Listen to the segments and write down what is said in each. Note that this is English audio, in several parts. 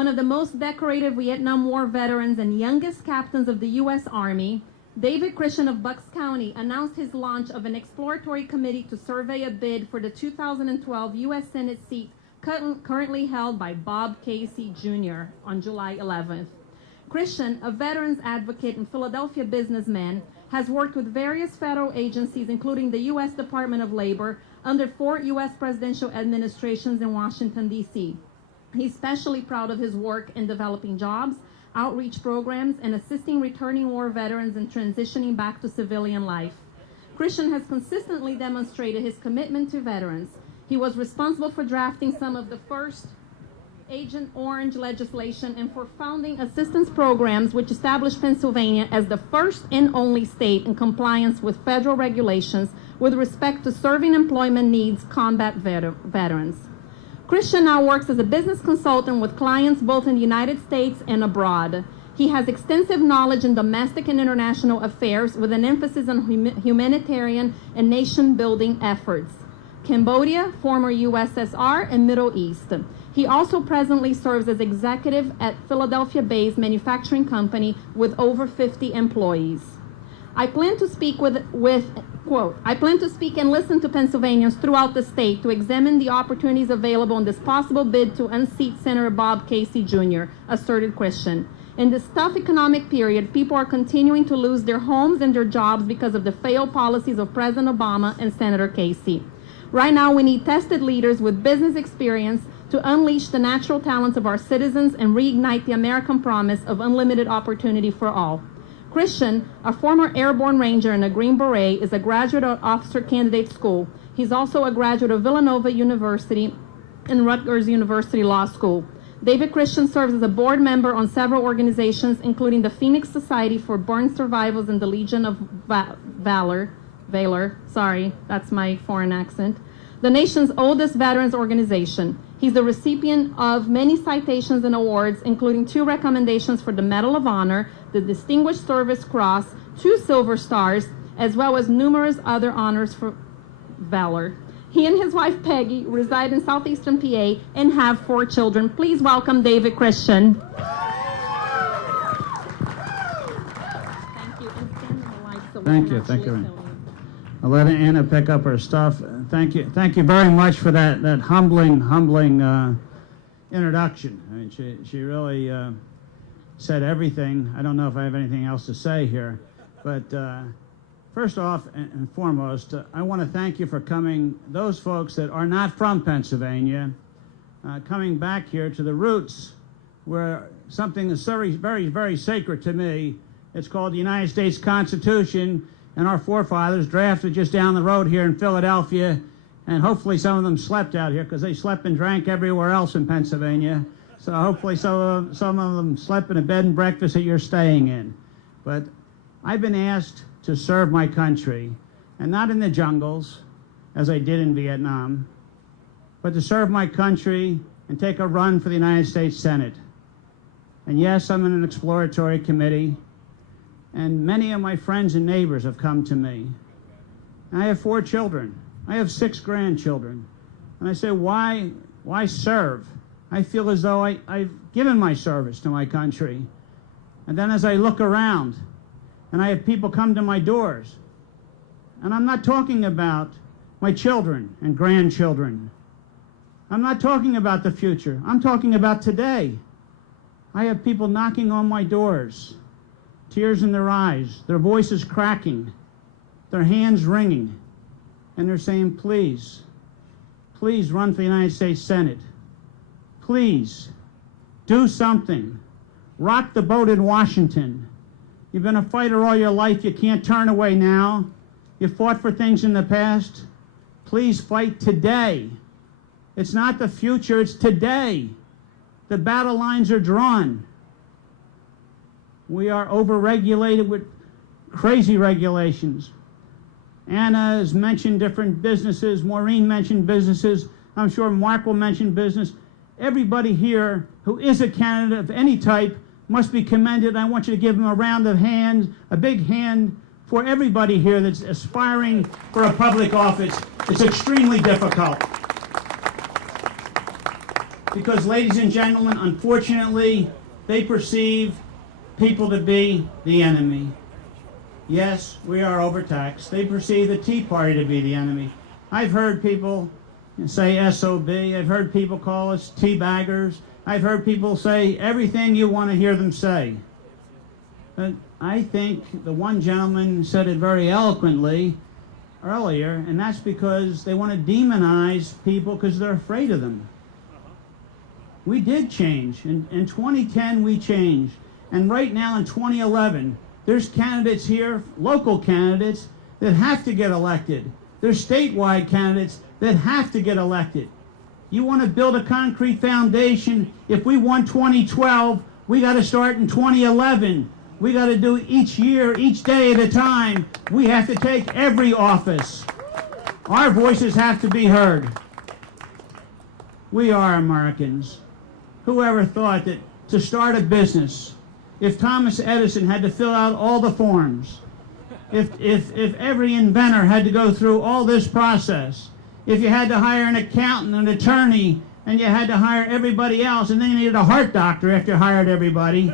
one of the most decorated Vietnam War veterans and youngest captains of the U.S. Army, David Christian of Bucks County announced his launch of an exploratory committee to survey a bid for the 2012 U.S. Senate seat currently held by Bob Casey, Jr. on July 11th. Christian, a veterans advocate and Philadelphia businessman, has worked with various federal agencies, including the U.S. Department of Labor, under 4 U.S. presidential administrations in Washington, D.C. He's especially proud of his work in developing jobs, outreach programs, and assisting returning war veterans in transitioning back to civilian life. Christian has consistently demonstrated his commitment to veterans. He was responsible for drafting some of the first Agent Orange legislation and for founding assistance programs which established Pennsylvania as the first and only state in compliance with federal regulations with respect to serving employment needs combat veterans. Christian now works as a business consultant with clients both in the United States and abroad. He has extensive knowledge in domestic and international affairs with an emphasis on humanitarian and nation-building efforts. Cambodia, former USSR, and Middle East. He also presently serves as executive at Philadelphia-based manufacturing company with over 50 employees. I plan to speak quote, I plan to speak and listen to Pennsylvanians throughout the state to examine the opportunities available in this possible bid to unseat Senator Bob Casey, Jr., asserted Christian. In this tough economic period, people are continuing to lose their homes and their jobs because of the failed policies of President Obama and Senator Casey. Right now, we need tested leaders with business experience to unleash the natural talents of our citizens and reignite the American promise of unlimited opportunity for all. Christian, a former airborne ranger and a Green Beret, is a graduate of Officer Candidate School. He's also a graduate of Villanova University and Rutgers University Law School. David Christian serves as a board member on several organizations, including the Phoenix Society for Burn Survivors and the Legion of Valor, sorry, that's my foreign accent, the nation's oldest veterans organization. He's the recipient of many citations and awards, including 2 recommendations for the Medal of Honor, the Distinguished Service Cross, 2 Silver Stars, as well as numerous other honors for valor. He and his wife Peggy reside in southeastern PA and have 4 children. Please welcome David Christian. Thank you. And stand on the light so Thank you. I'll let Anna pick up her stuff. Thank you very much for that humbling introduction. I mean, she really said everything. I don't know if I have anything else to say here, but first off and foremost, I want to thank you for coming. Those folks that are not from Pennsylvania, coming back here to the roots, where something that's very, very, very sacred to me. It's called the United States Constitution. And our forefathers drafted just down the road here in Philadelphia, and hopefully some of them slept out here because they slept and drank everywhere else in Pennsylvania. So hopefully some of them slept in a bed and breakfast that you're staying in. But I've been asked to serve my country, and not in the jungles, as I did in Vietnam, but to serve my country and take a run for the United States Senate. And yes, I'm in an exploratory committee. And many of my friends and neighbors have come to me. And I have 4 children. I have 6 grandchildren. And I say, why serve? I feel as though I've given my service to my country. And then as I look around, and I have people come to my doors, and I'm not talking about my children and grandchildren. I'm not talking about the future. I'm talking about today. I have people knocking on my doors, tears in their eyes, their voices cracking, their hands wringing, and they're saying, please, please run for the United States Senate. Please, do something. Rock the boat in Washington. You've been a fighter all your life. You can't turn away now. You fought for things in the past. Please fight today. It's not the future, it's today. The battle lines are drawn. We are overregulated with crazy regulations. Anna has mentioned different businesses. Maureen mentioned businesses. I'm sure Mark will mention business. Everybody here who is a candidate of any type must be commended. I want you to give them a round of hands, a big hand for everybody here that's aspiring for a public office. It's extremely difficult. Because, ladies and gentlemen, unfortunately, they perceive people to be the enemy. Yes, we are overtaxed. They perceive the Tea Party to be the enemy. I've heard people say SOB. I've heard people call us teabaggers. I've heard people say everything you want to hear them say. But I think the one gentleman said it very eloquently earlier, and that's because they want to demonize people because they're afraid of them. We did change. In 2010, we changed. And right now in 2011, there's candidates here, local candidates, that have to get elected. There's statewide candidates that have to get elected. You want to build a concrete foundation. If we won 2012, we got to start in 2011. We got to do each year, each day at a time. We have to take every office. Our voices have to be heard. We are Americans. Whoever thought that to start a business, if Thomas Edison had to fill out all the forms, if every inventor had to go through all this process, if you had to hire an accountant, an attorney, and you had to hire everybody else, and then you needed a heart doctor after you hired everybody,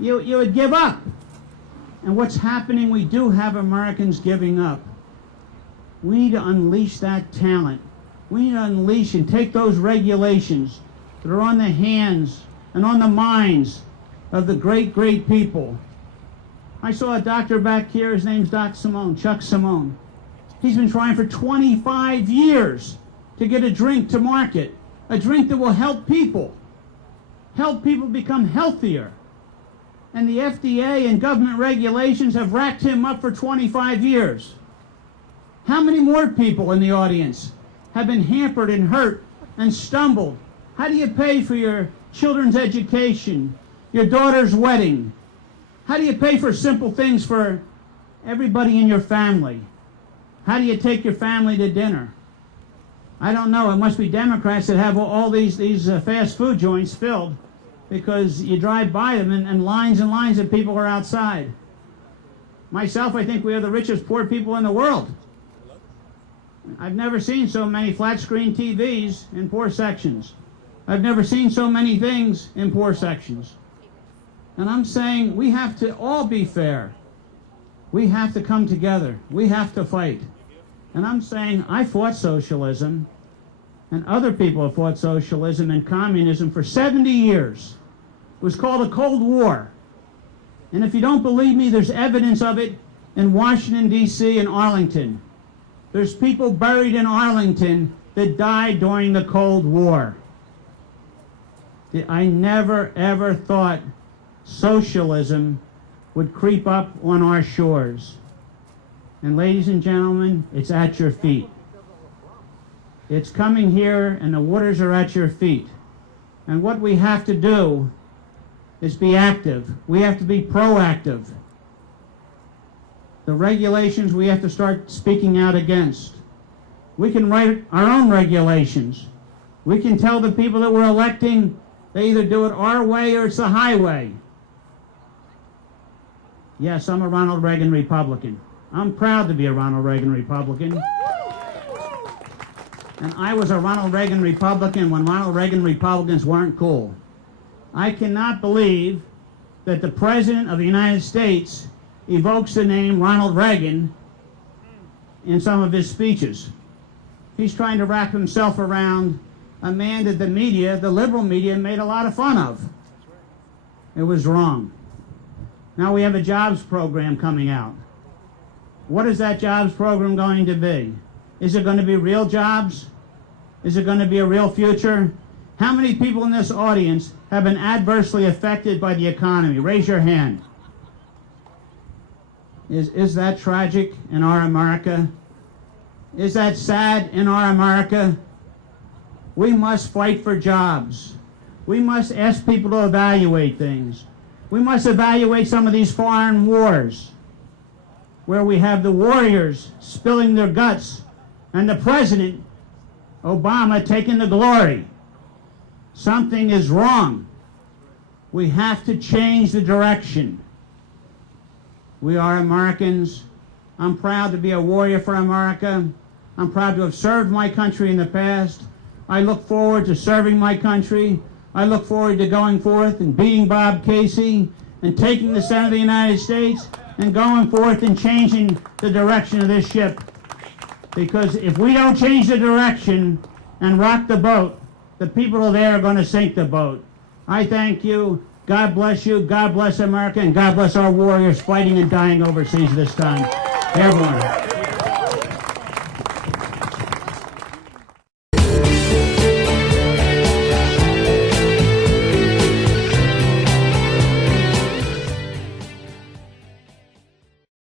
you would give up. And what's happening, we do have Americans giving up. We need to unleash that talent. We need to unleash and take those regulations that are on the hands and on the minds of the great, great people. I saw a doctor back here, his name's Doc Simone, Chuck Simone. He's been trying for 25 years to get a drink to market, a drink that will help people become healthier. And the FDA and government regulations have racked him up for 25 years. How many more people in the audience have been hampered and hurt and stumbled? How do you pay for your children's education, your daughter's wedding? How do you pay for simple things for everybody in your family? How do you take your family to dinner? I don't know. It must be Democrats that have all these fast food joints filled, because you drive by them and lines of people are outside. Myself, I think we are the richest poor people in the world. I've never seen so many flat screen TVs in poor sections. I've never seen so many things in poor sections. And I'm saying we have to all be fair. We have to come together. We have to fight. And I'm saying I fought socialism, and other people have fought socialism and communism for 70 years. It was called the Cold War. And if you don't believe me, there's evidence of it in Washington, D.C. and Arlington. There's people buried in Arlington that died during the Cold War. I never, ever thought socialism would creep up on our shores. And ladies and gentlemen, it's at your feet. It's coming here, and the waters are at your feet. And what we have to do is be active. We have to be proactive. The regulations we have to start speaking out against. We can write our own regulations. We can tell the people that we're electing they either do it our way or it's the highway. Yes, I'm a Ronald Reagan Republican. I'm proud to be a Ronald Reagan Republican. And I was a Ronald Reagan Republican when Ronald Reagan Republicans weren't cool. I cannot believe that the President of the United States evokes the name Ronald Reagan in some of his speeches. He's trying to wrap himself around a man that the media, the liberal media, made a lot of fun of. It was wrong. Now we have a jobs program coming out. What is that jobs program going to be? Is it going to be real jobs? Is it going to be a real future? How many people in this audience have been adversely affected by the economy? Raise your hand. Is that tragic in our America? Is that sad in our America? We must fight for jobs. We must ask people to evaluate things. We must evaluate some of these foreign wars where we have the warriors spilling their guts and the President, Obama, taking the glory. Something is wrong. We have to change the direction. We are Americans. I'm proud to be a warrior for America. I'm proud to have served my country in the past. I look forward to serving my country. I look forward to going forth and beating Bob Casey and taking the Senate of the United States and going forth and changing the direction of this ship. Because if we don't change the direction and rock the boat, the people there are going to sink the boat. I thank you. God bless you. God bless America. And God bless our warriors fighting and dying overseas this time. Everyone.